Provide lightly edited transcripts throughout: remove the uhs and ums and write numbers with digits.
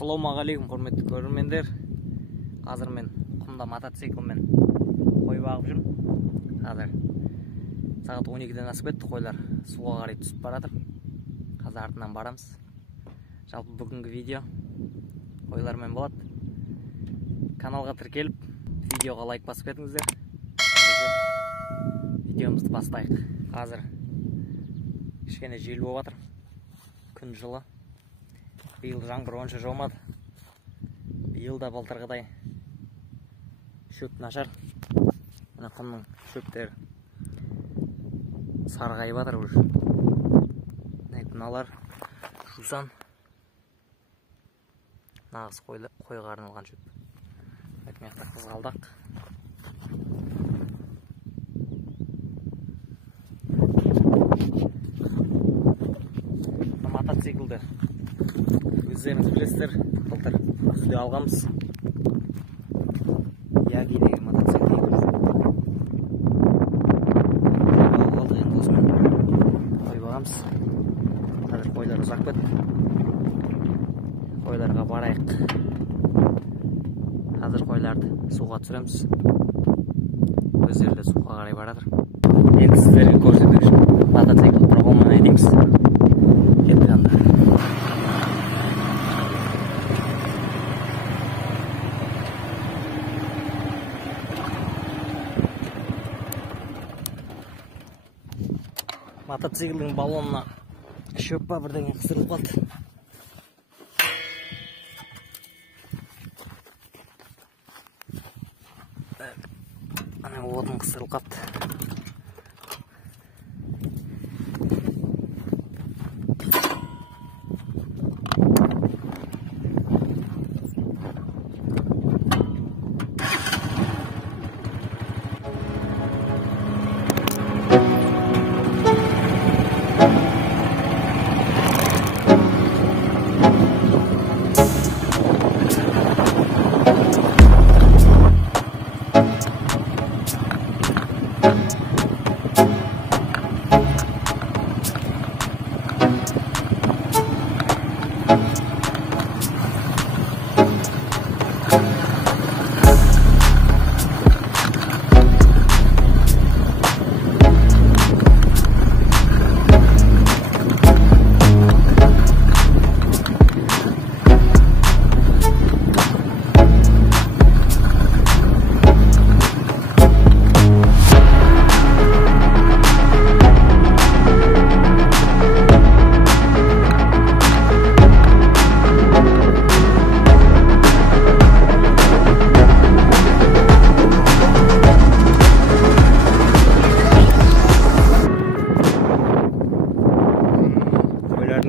Ассалаумағалейкум, құрметті көрермендер. Қазір мен құмда мотоциклмен қой бағып жүрмін. Қазір сағат 12-ден асып кетті, қойлар суға қарай түсіп баратыр. Қазір артынан барамыз. Жалпы бүгінгі видео қойлармен болады. Каналға тіркеліп, видеоға лайк басып кетіңіздер. Видеомызды бастайық. Қазір кішкене жел болып жатыр. Күн жылы. Биыл жаңбыр онша жаумады. Биыл да былтырғыдай шөп нашар. Мына құмның шөптері сарғайып жатыр уже. Мыналар жусан. Нағыз қойға арналған шөп. Мына қызғалдақ. Мотоциклді өздеріңіз білесіздер, былтыр күзде алғанбыз. Яги деген мотоцикл алды, енді осымен қой бағамыз. Қазір қойлар ұзақ кетті. Қойларға барайық. Қазір қойларды суға түсіреміз. Өздері де суға қарай баратыр. Енді сіздерге көрсету үшін мотоцикл программаны айтамыз. Кеттік анда. Мотоциклдің баллонына шөп па бірдеңе қысырылып қалды. Ана отын қысырылып қалды.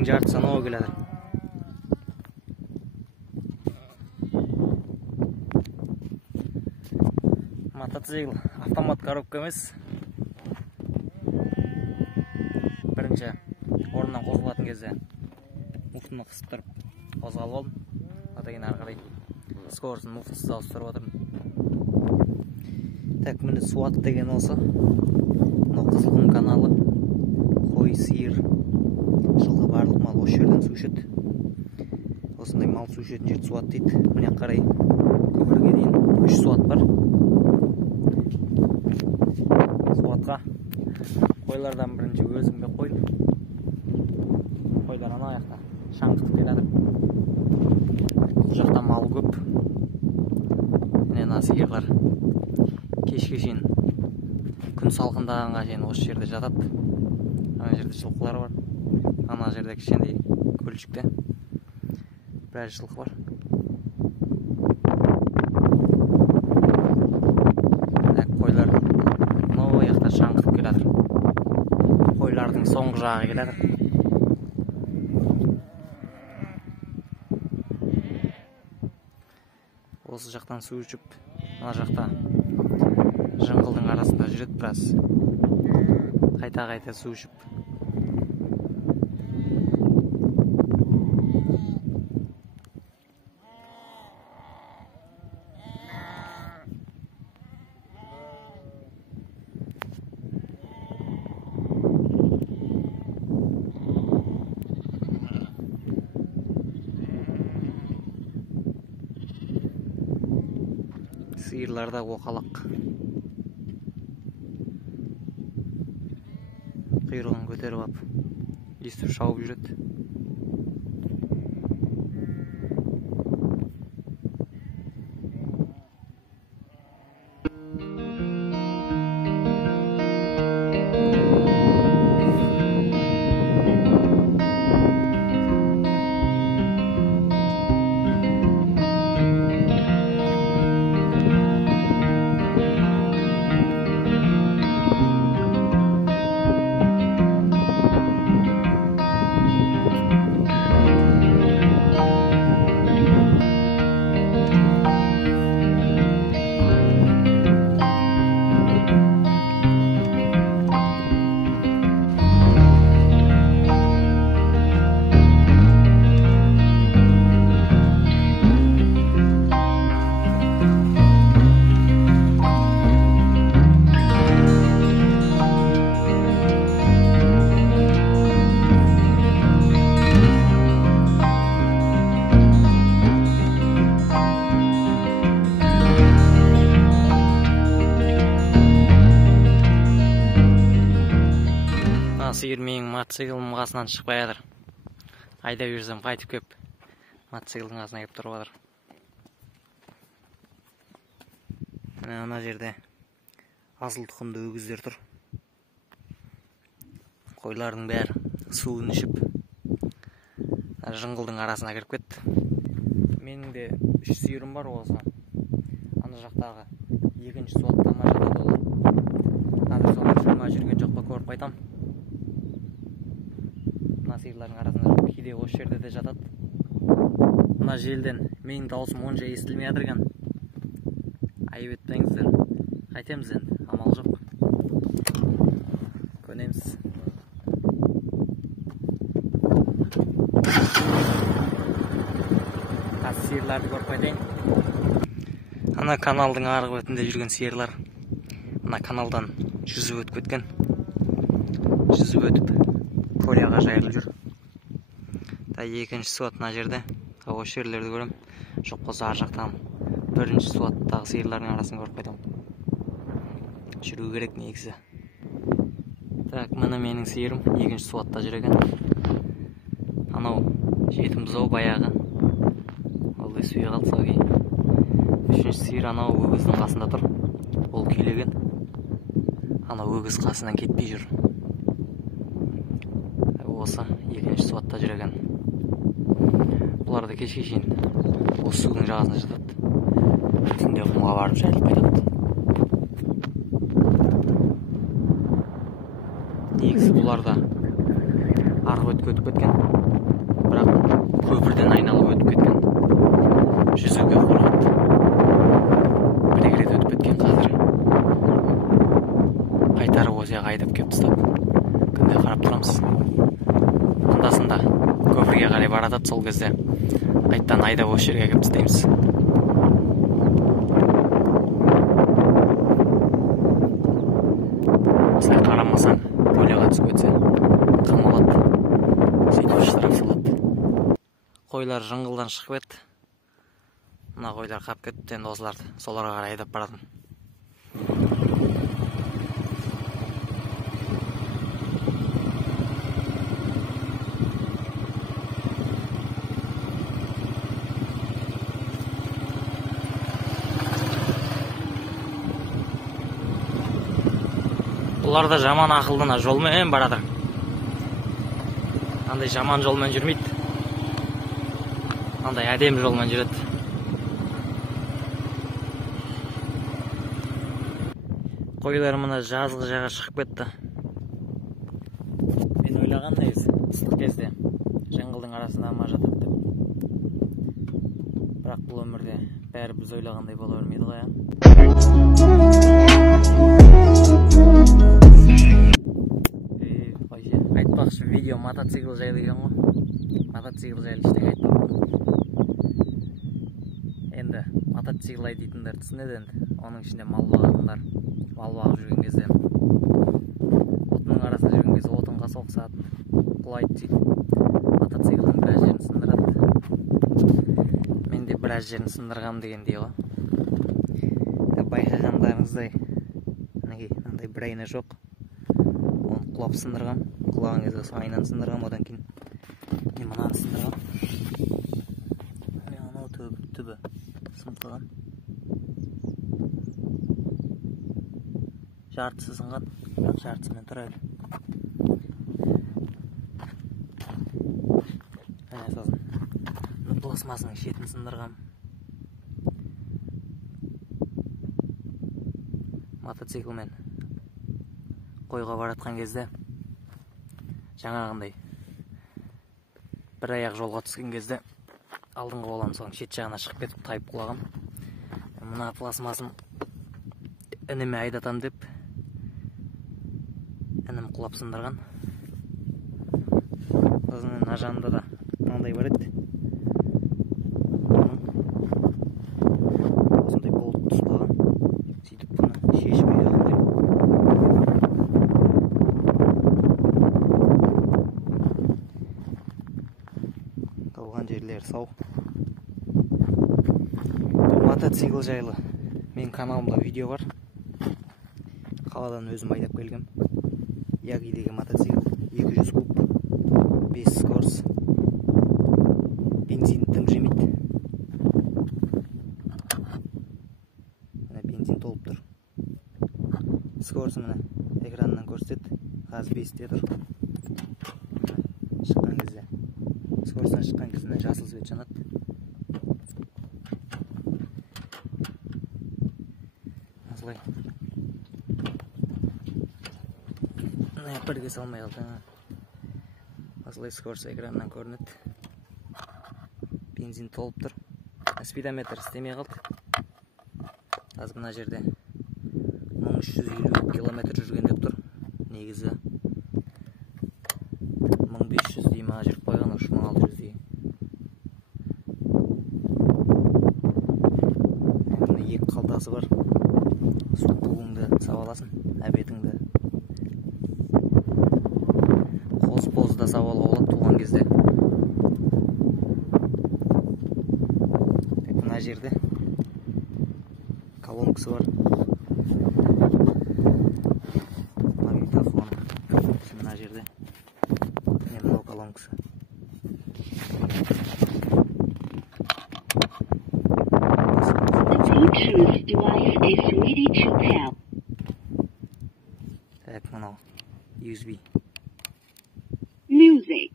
Жарты санауы келеді. Мотоцикл автомат коробка емес. Бірінші орнынан қозғалатын кезде муфтаны қысып тұрып қозғалып алдым. Одан кейін ары қарай скоростың муфтысыз ауыстырып отырмын. Так, міне суат деген осы. Мынау Қызылқұм каналы. Қой, сиыр, жылғы барлық мал осы жерден су ішеді. Осындай мал су ішетін жерді суат дейді. Міне қарай көпірге дейін 3 суат бар. Суатқа қойлардан бірінші өзімге қойдым. Қойлар ана аяқта шаңғытып келеді. Бұл жақта мал көп. Міне ана сиырлар кешке шейін күн салқындағанға шейін осы жерде жатады. Ана жерде жылқылар бар. Ана жерде кішкентай көлшікте біраз жылқы бар. Қойлар мынау аяқта шаңғытып келеді. Қойлардың соңғы жағы келеді. Осы жақтан су ішіп, мына жақта жыңғылдың арасында жүреді біраз. Қайта-қайта су ішіп. Сиырлар да оқалақ. Құйрығын көтеріп алып, естіп шауып жүреді. Сиыр менің мотоциклімнің қасынан шықпай жатыр. Айдап жүрсем қайтып кеп мотоциклдің қасына кеп тұрып жатыр. Ана жерде асыл тұқымды өгіздер тұр. Қойлардың бәрі суын ішіп жыңғылдың арасына кіріп кетті. Менің де 3 сиырым бар осы. Ана жақтағы екінші суаттама жатады олар. Қазір солар жүрген жоқта көріп қайтам. Сиырлардың арасында кейде осы жерде де жатады. Мына желден менің даусым онша естілмей жатыр екен. Айып етпеңіздер. Қайтеміз енді, амал жоқ. Көнеміз. Қазір сиырларды көріп қайтайын. Ана каналдың арғы бетінде жүрген сиырлар мына каналдан жүзіп өтіп кеткен. Жүзіп өтіп Кореяға жайылып жүр. Екінші суат мына жерде. Осы жерлерді көрем. Жоқ болса ар жақтан бірінші суаттағы сиырлардың арасын көріп қайтам. Жүру керек негізі. Так, міне менің сиырым екінші суатта жүр екен. Анау жетім бұзау баяғы. Ол да сүйе қалса окей. Үшінші сиыр анау өгіздің қасында тұр. Ол күйлеген. Анау өгіз қасынан кетпей жүр. Осы екінші суатта жүр екен. Бұларды кешке шейін осы судың жағасында жатады. Түнде құмға барып жайылып қайтады. Негізі бұларда арғы өтіп кеткен. Бірақ көпірден айналып өтіп кеткен. Жүзуге қорқады. Бір-екі рет өтіп кеткен қазір. Қайтарып осы айдап кеп тастап. Күнде қарап тұрамыз. Андасында көпірге қарай баратады, сол кезде қайттан айдап осы жерге кеп тастаймыз. Осылай қарамасаң, көлеға түсіп кетсе қамалады. Сөйтіп штраф салады. Қойлар жыңғылдан шығып еді. Мына қойлар қап кетті, енді осыларды соларға қарай айдап баратын. Бұлар да жаман ақылдына жолмен барады. Андай жаман жолмен жүрмейді. Андай әдемі жолмен жүреді. Қойлар мына жазғы жаға шығып кетті. Мен ойлағандай ыстық кезде жыңғылдың арасында ма жатады деп. Бірақ бұл өмірде бәрі біз ойлағандай бола бермейді ғой. Айтпақшы, видео мотоцикл жайлы екен ғой. Мотоцикл жайлы ештеңе айтпақпын. Енді мотоцикл айтатындар түсінеді енді. Оның ішінде мал бағатындар. Мал бағып жүрген кезде отынның арасында жүрген кезде отынға соқсады, құлайды сөйтіп. Мотоциклдің біраз жерін сындырады. Мен де біраз жерін сындырғам дегендей ғой. Енді байқағандарыңыздай мынандай бір айна жоқ. Оны құлап сындырғам. Құлаған кезде сол айнаны сындырғам, одан кейін мынаны сындырғам. Анау түбі сынып қалған. Жартысы сынған, бірақ жартысымен тұрады. Сосын пластмассаның шетін сындырғам. Мотоциклмен қойға баратқан кезде жаңағындай бір аяқ жолға түскен кезде алдыңғы болам соң шет жағына шығып кетіп тайып құлағам. Мына пластмассым ініме айдатам деп інім құлап сындырған. Сосын мына жанында да мынандай бар еді. Осындай болт түсіп қалған. Сөйтіп бұны шешіп үйдім деп. Қалған жерлері сау. Мотоцикл жайлы менің каналымда видео бар. Қаладан өзім айдап келгем. Яги деген мотоцикл, 200 куб, 5 скорость. Бензин тым жемейді. Мына бензин толып тұр. Скоросты мына экраннан көрсетеді. Қазір 5-те тұр. Шыққан кезде, скоросттан шыққан кезде жасыл свет жанады. Осылай. Бірге салмай қалды. Осылай скорост экраннан көрінеді. Бензин толып тұр. Спидометр істемей қалды. Қазір мына жерде 1350 километр жүрген деп тұр. Негізі 1500 дей ма жүріп қойған, 3600 дей. Мына екі қалтасы бар. Су буыңды сабаласын, әбетіңді. Қос да сабалға болады туған кезде. Мына жерде колонкасы бар. Магнитофон. Мына жерде мынау колонкасы. Bluetooth device is ready to pair. Так, мынау USB. Music.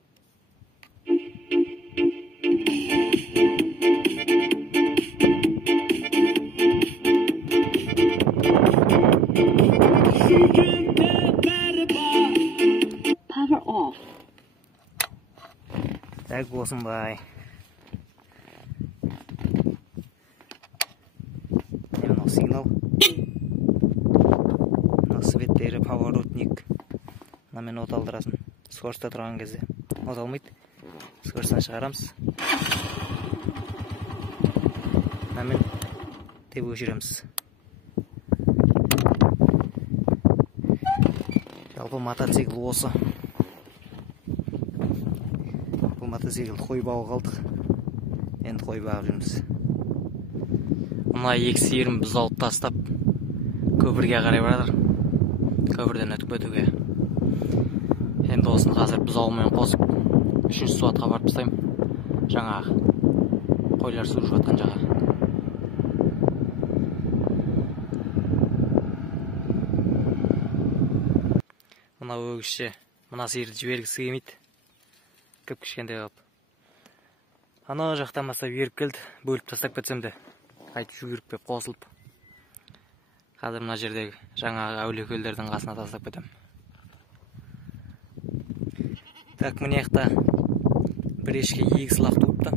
Power off. Так болсын бай. Мынау сигнал. Мынау светтері, поворотник. Мынамен от алдырасын. Скоростта тұрған кезде от алмайды. Скоросттан шығарамыз. Мынамен деп өшіреміз. Жалпы мотоцикл осы. Бұл мотоцикл қой бағып қалдық. Енді қой бағып жүрміз. Мына екі сиырын біз алып тастап көпірге қарай барадыр. Көпірден өтіп өтуге. Енді осыны қазір біз ауылмен қосып 3-ші суатқа барып тастаймын. Жаңағы қойлар су ішіп жатқан жаға. Мына өгізше мына сиырды жібергісі келмейді. Көп кішкентай қалып. Ана жақтан бастап еріп келді. Бөліп тастап кетсем де қайтып жүгіріп келіп қосылып. Қазір мына жердегі жаңағы әулиекөлдердің қасына тастап кетем. Так, мына жақта бір ешке егіз лақ туыпты.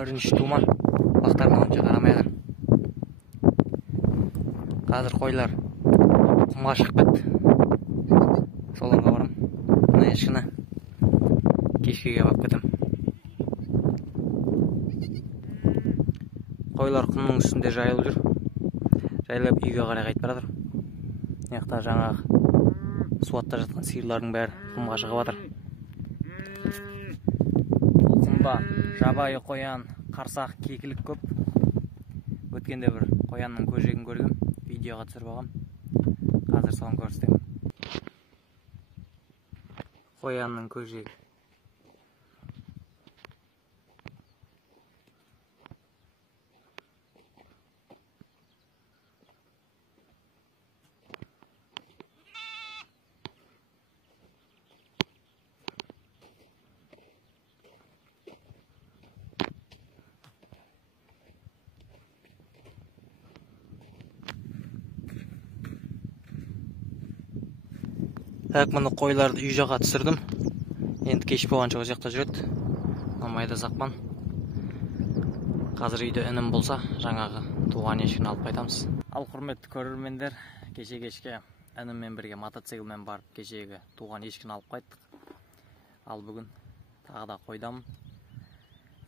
Бірінші тума лақтарына онша қарамай жатыр. Қазір қойлар құмға шығып кетті. Соларға барам. Мына ешкіні кешкеге барып кетем. Қойлар құмның үстінде жайылып жүр. Жайлап үйге қарай қайтып барадыр. Яқта жаңағы суатта жатқан сиырлардың бәрі құмға шығып жатыр. Бұл құмда жабайы қоян, қарсақ, кекілік көп. өткенде бір қоянның көжегін көргем, видеоға түсіріп алғам. Қазір соны көрсетемін. Қоянның көжегі. Так, мұны қойларды үй жаққа түсірдім. Енді кеш болғанша ол жақта жүреді. Майда сақпан. Қазір үйде інім болса, жаңағы туған ешкіні алып қайтамыз. Ал құрметті көрермендер, кешке ініммен бірге мотоциклмен барып кешегі туған ешкіні алып қайттық. Ал бүгін тағы да қойдамын.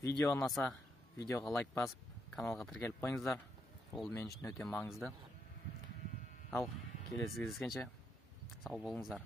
Видео ұнаса, видеоға лайк басып, каналға тіркеліп қойыңыздар. Ол мен үшін өте маңызды. Ал келесі кездескенше сау болыңыздар.